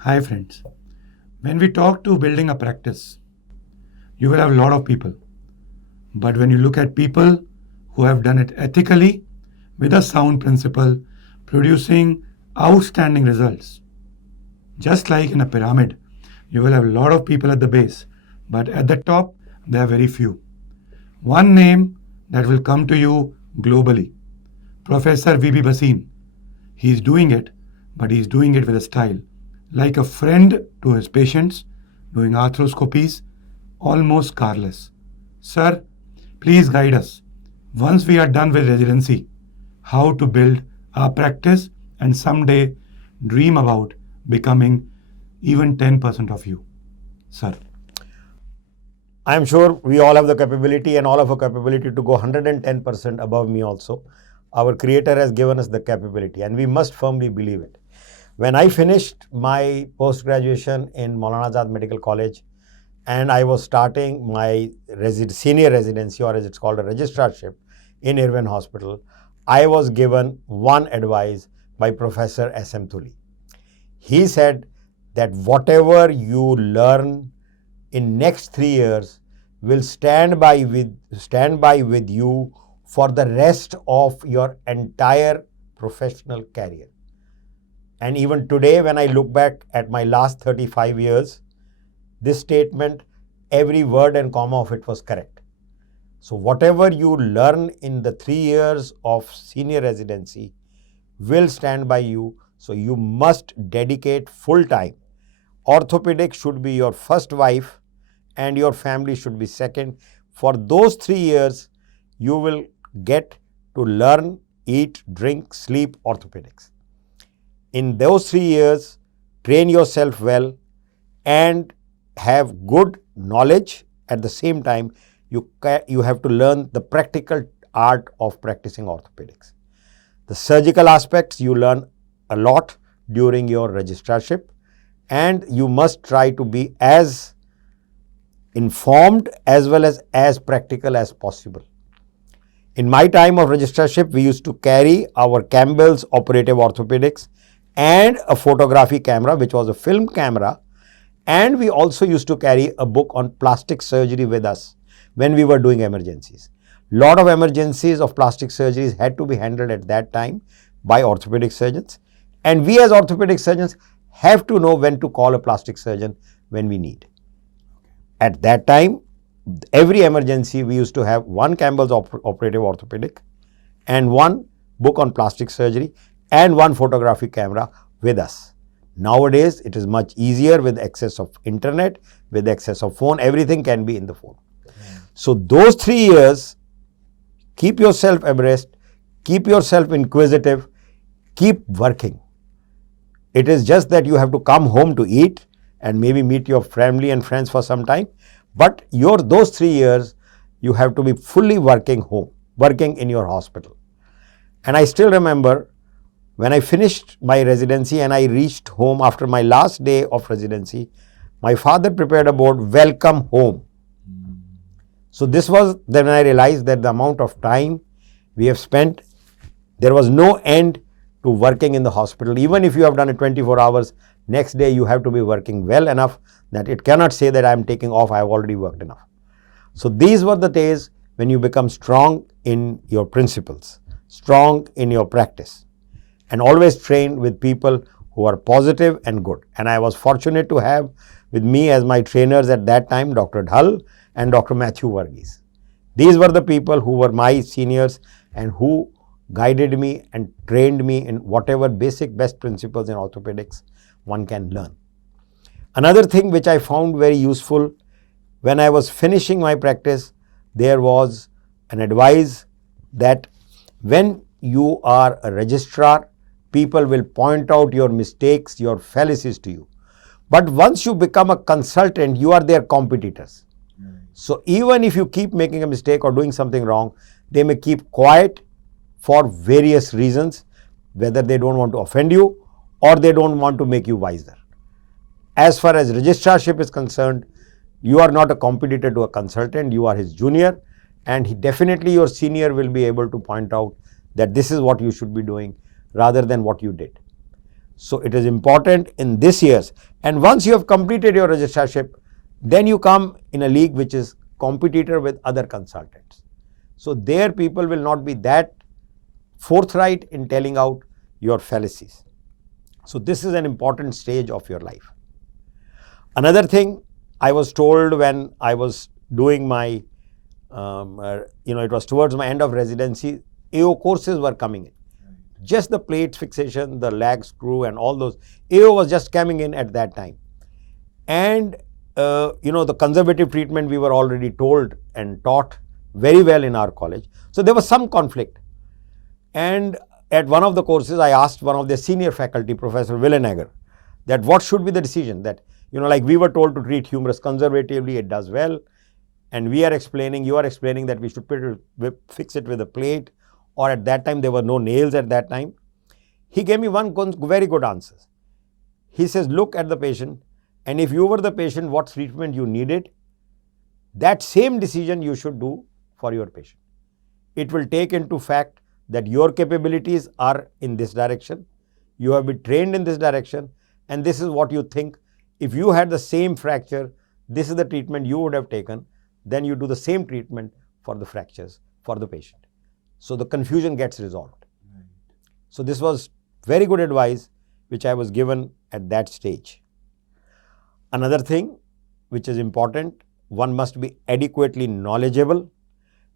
Hi friends. When we talk to building a practice, you will have a lot of people. But when you look at people who have done it ethically with a sound principle, producing outstanding results, just like in a pyramid, you will have a lot of people at the base, but at the top, there are very few. One name that will come to you globally, Professor V.B. Bhasin. He's doing it, but he's doing it with a style. Like a friend to his patients, doing arthroscopies, almost carless. Sir, please guide us. Once we are done with residency, how to build our practice and someday dream about becoming even 10% of you. Sir. I am sure we all have the capability and all of our capability to go 110% above me also. Our Creator has given us the capability and we must firmly believe it. When I finished my post-graduation in Maulana Azad Medical College and I was starting my senior residency, or as it's called a registrarship in Irvine Hospital, I was given one advice by Professor S.M. Thuli. He said that whatever you learn in next 3 years will stand by with you for the rest of your entire professional career. And even today, when I look back at my last 35 years, this statement, every word and comma of it was correct. So whatever you learn in the 3 years of senior residency will stand by you. So you must dedicate full time. Orthopedics should be your first wife and your family should be second. For those 3 years, you will get to learn, eat, drink, sleep orthopedics. In those 3 years, train yourself well and have good knowledge. At the same time, you have to learn the practical art of practicing orthopedics. The surgical aspects you learn a lot during your registrarship, and you must try to be as informed as well as practical as possible. In my time of registrarship, we used to carry our Campbell's Operative Orthopedics and a photography camera, which was a film camera, and we also used to carry a book on plastic surgery with us when we were doing emergencies. Lot of emergencies of plastic surgeries had to be handled at that time by orthopedic surgeons, and we as orthopedic surgeons have to know when to call a plastic surgeon when we need. At that time, every emergency we used to have one Campbell's Operative Orthopedic and one book on plastic surgery and one photographic camera with us. Nowadays, it is much easier with access of internet, with access of phone, everything can be in the phone. So those 3 years, keep yourself abreast, keep yourself inquisitive, keep working. It is just that you have to come home to eat and maybe meet your family and friends for some time. But those 3 years, you have to be fully working in your hospital. And I still remember when I finished my residency and I reached home after my last day of residency, my father prepared a board, "Welcome home." So this was then I realized that the amount of time we have spent, there was no end to working in the hospital. Even if you have done it 24 hours, next day you have to be working well enough that it cannot say that I am taking off, I have already worked enough. So these were the days when you become strong in your principles, strong in your practice, and always train with people who are positive and good. And I was fortunate to have with me as my trainers at that time, Dr. Dhal and Dr. Matthew Varghese. These were the people who were my seniors and who guided me and trained me in whatever basic best principles in orthopedics one can learn. Another thing which I found very useful, when I was finishing my practice, there was an advice that when you are a registrar, people will point out your mistakes, your fallacies to you. But once you become a consultant, you are their competitors. So even if you keep making a mistake or doing something wrong, they may keep quiet for various reasons, whether they don't want to offend you or they don't want to make you wiser. As far as registrarship is concerned, you are not a competitor to a consultant, you are his junior, and definitely your senior will be able to point out that this is what you should be doing rather than what you did. So it is important in this years. And once you have completed your registrarship, then you come in a league which is competitor with other consultants. So there people will not be that forthright in telling out your fallacies. So this is an important stage of your life. Another thing I was told when I was doing my, it was towards my end of residency, AO courses were coming in. Just the plate fixation, the lag screw and all those, AO was just coming in at that time. And, the conservative treatment we were already told and taught very well in our college. So there was some conflict. And at one of the courses, I asked one of the senior faculty, Professor Willenegger, that what should be the decision that, like we were told to treat humerus conservatively, it does well. And you are explaining that we should fix it with a plate, or at that time there were no nails at that time. He gave me one very good answer. He says, look at the patient, and if you were the patient, what treatment you needed, that same decision you should do for your patient. It will take into fact that your capabilities are in this direction, you have been trained in this direction, and this is what you think. If you had the same fracture, this is the treatment you would have taken, then you do the same treatment for the fractures for the patient. So the confusion gets resolved. So this was very good advice which I was given at that stage. Another thing which is important, one must be adequately knowledgeable,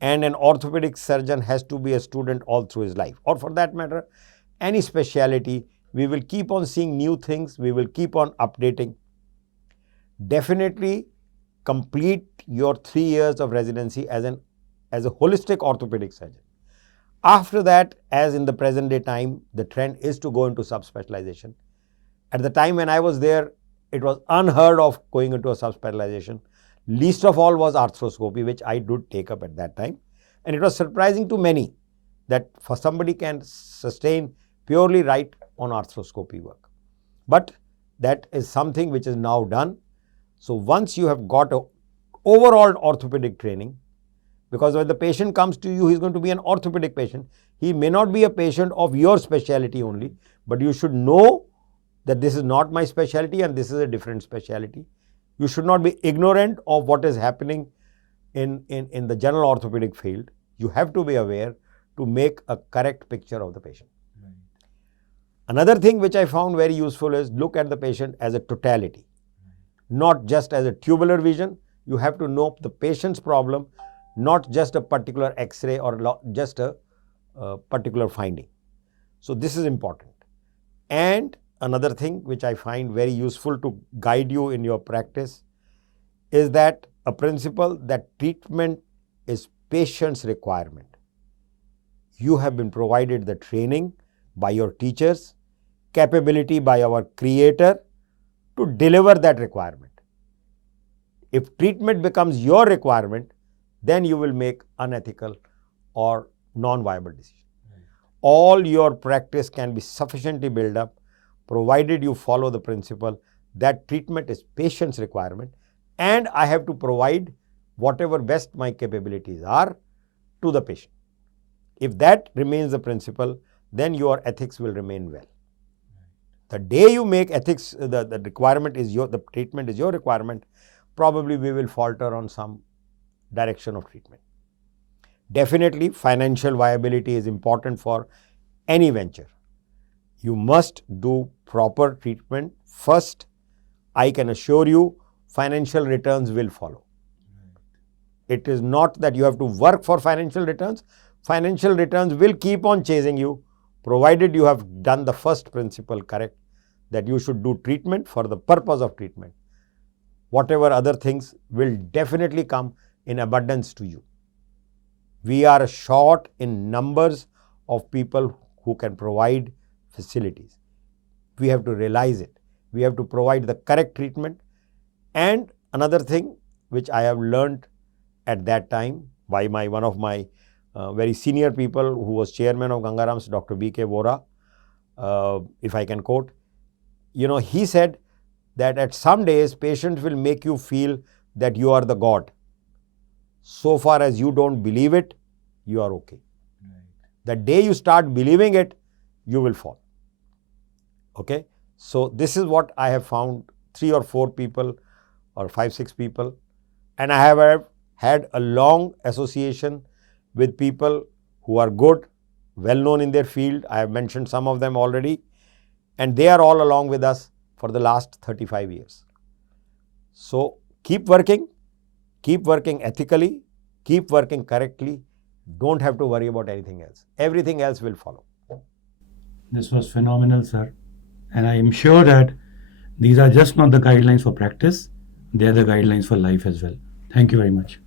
and an orthopedic surgeon has to be a student all through his life, or for that matter, any specialty. We will keep on seeing new things, we will keep on updating. Definitely complete your 3 years of residency as a holistic orthopedic surgeon. After that, as in the present day time, the trend is to go into subspecialization. At the time when I was there, it was unheard of going into a subspecialization. Least of all was arthroscopy, which I did take up at that time. And it was surprising to many that for somebody can sustain purely right on arthroscopy work. But that is something which is now done. So once you have got an overall orthopedic training, because when the patient comes to you, he is going to be an orthopedic patient. He may not be a patient of your specialty only, but you should know that this is not my specialty and this is a different specialty. You should not be ignorant of what is happening in the general orthopedic field. You have to be aware to make a correct picture of the patient. Right. Another thing which I found very useful is look at the patient as a totality, not just as a tubular vision. You have to know the patient's problem, not just a particular X-ray or just a particular finding. So this is important. And another thing which I find very useful to guide you in your practice is that a principle that treatment is patient's requirement. You have been provided the training by your teachers, capability by our creator to deliver that requirement. If treatment becomes your requirement, then you will make unethical or non-viable decisions. Right. All your practice can be sufficiently built up provided you follow the principle that treatment is patient's requirement and I have to provide whatever best my capabilities are to the patient. If that remains the principle, then your ethics will remain well. The day you make ethics, the requirement is the treatment is your requirement, probably we will falter on some direction of treatment. Definitely, financial viability is important for any venture. You must do proper treatment first. I can assure you, financial returns will follow. It is not that you have to work for financial returns. Financial returns will keep on chasing you, provided you have done the first principle correct, that you should do treatment for the purpose of treatment. Whatever other things will definitely come in abundance to you. We are short in numbers of people who can provide facilities. We have to realize it. We have to provide the correct treatment. And another thing which I have learned at that time by one of my very senior people who was chairman of Gangaram's, Dr. B.K. Vora, if I can quote, he said that at some days patients will make you feel that you are the God. So far as you don't believe it, you are okay. Right. The day you start believing it, you will fall. Okay, so this is what I have found, 3 or 4 people or 5, 6 people, and I have had a long association with people who are good, well known in their field. I have mentioned some of them already, and they are all along with us for the last 35 years. So keep working ethically, keep working correctly. Don't have to worry about anything else. Everything else will follow. This was phenomenal, sir. And I am sure that these are just not the guidelines for practice, they are the guidelines for life as well. Thank you very much.